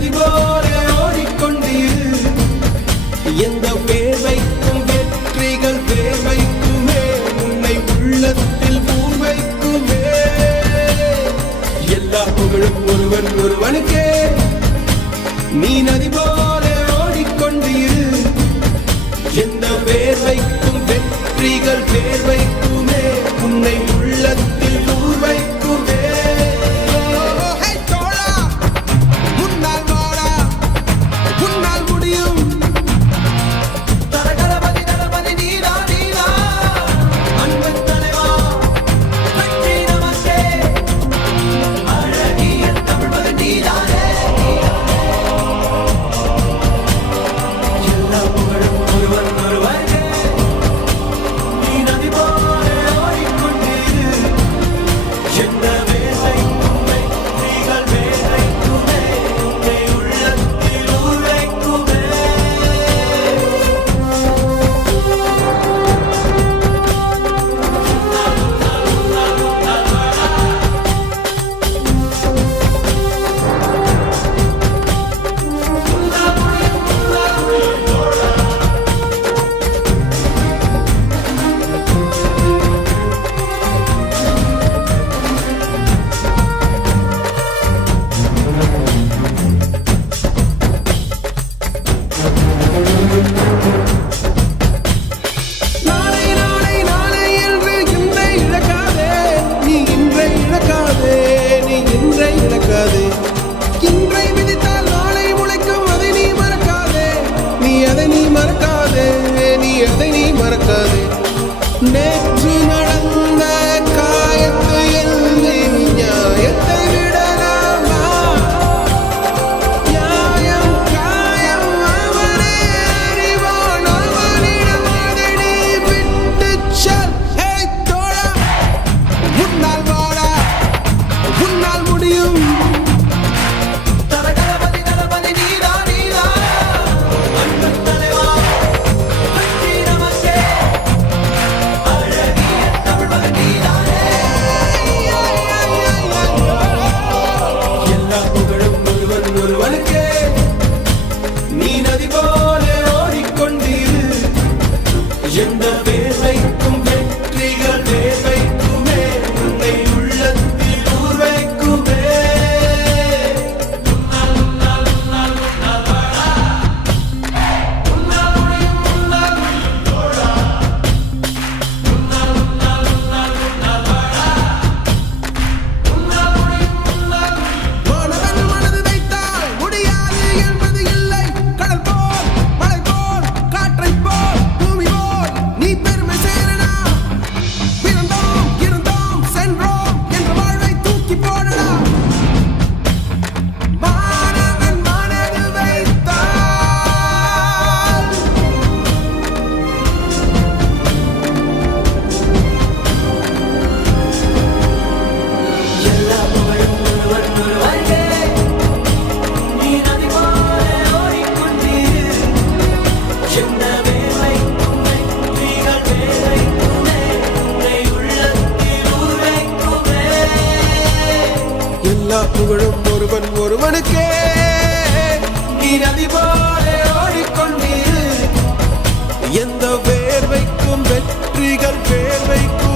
நதி போல ஓடிக்கொண்டீர். எந்த வேர்வைக்கும் வெற்றிகள் வேர்வைக்குமே, உன்னை உள்ளத்தில் பூர்வைக்குமே. எல்லா புகழும் ஒருவன் ஒருவனுக்கே. நீ நதி போல ஓடிக்கொண்டீர். எந்த வேர்வைக்கும் வெற்றிகள் வேர்வைக்குமே, உன்னை உள்ளத்தில் பூர்வைக்குமே. நேற்று நடந்த காயத்தை எழுதி நியாயத்தை விடலாமா? நியாயம் காயம் அவனே அறிவான், அவனிடம் அதை நீ விட்டுச் செல். தோழா, உன்னால் வாழா, உன்னால் முடியும். நீ நதி போல ஓடிக்கொண்டீர். எந்த வேர்வைக்கும் வெற்றிகள் வேர்வைக்குமே, உன்னை உள்ளத்தில் பூர்வைக்குமே. எல்லா புகழும் ஒருவன் ஒருவனுக்கே. நீ நதி போல ஓடிக்கொண்டீர். எந்த வேர்வைக்கும் வெற்றிகள் வேர்வைக்கும்